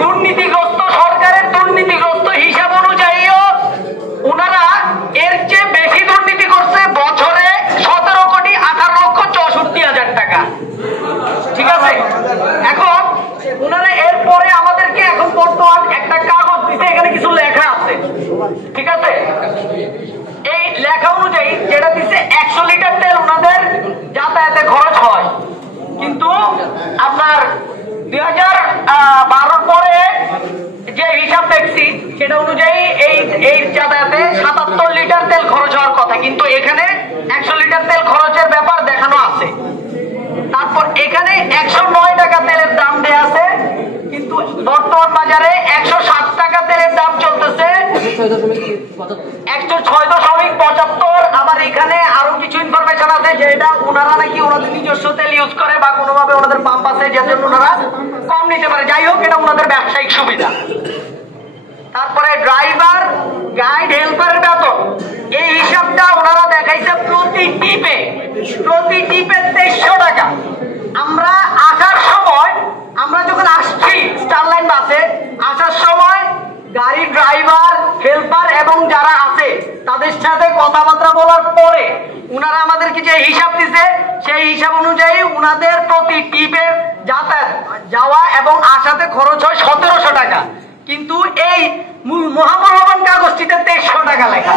দুর্নীতিগ্রস্ত সরকারের দুর্নীতিগ্রস্ত হিসাব অনুযায়ীও ওনারা এর চেয়ে বেশি দুর্নীতি করছে। বছরে 17,18,64,000 টাকা। ঠিক আছে, এখন ওনারা এরপরে আমাদেরকে এখন বর্তমান একটা কাগজ দিতে, এখানে কিছু লেখা আছে। ঠিক আছে, এই লেখা অনুযায়ী যেটা দিচ্ছে 100 লিটার তেল ওনাদের যাতায়াতে খরচ হয়, কিন্তু আপনার 2012 পরে যে হিসাব দেখছি সেটা অনুযায়ী এই যাতায়াতে 77 লিটার তেল খরচ হওয়ার কথা, কিন্তু এখানে 100 লিটার তেল খরচের ব্যাপার দেখানো আছে। তারপর এখানে 109 টাকা তেলের দাম দেয়া আছে, কিন্তু বর্তমান বাজারে 107 টাকা তেলের দাম চলতেছে, 106.75। আবার এখানে আরো কিছু ইনফরমেশন আছে যেটা ওনারা নাকি ওনাদের নিজস্ব তেল ইউজ করে বা কোনোভাবে ওনাদের পাম্প আছে যার জন্য ওনারা কম নিতে পারে। যাই হোক, এটা ওনাদের ব্যবসায়িক সুবিধা। তারপরে ড্রাইভার, গাইড, হেল্পারের বেতন, এই হিসাবটা ওনারা দেখাইছে প্রতি টিপে 2300 টাকা। আমরা আসার সময়, আমরা যখন আসছি স্টারলাইন বাসে আসার সময় গাড়ি ড্রাইভার, হেল্পার এবং যারা আছে তাদের সাথে কথাবার্তা বলার পরে উনারা আমাদেরকে যে হিসাব দিছে সেই হিসাব অনুযায়ী উনাদের প্রতি টিপে যাতায়াত যাওয়া এবং আসাতে খরচ হয় 1700 টাকা, কিন্তু এই মহামূল্যবান কাগজটিতে 2300 টাকা লেখা।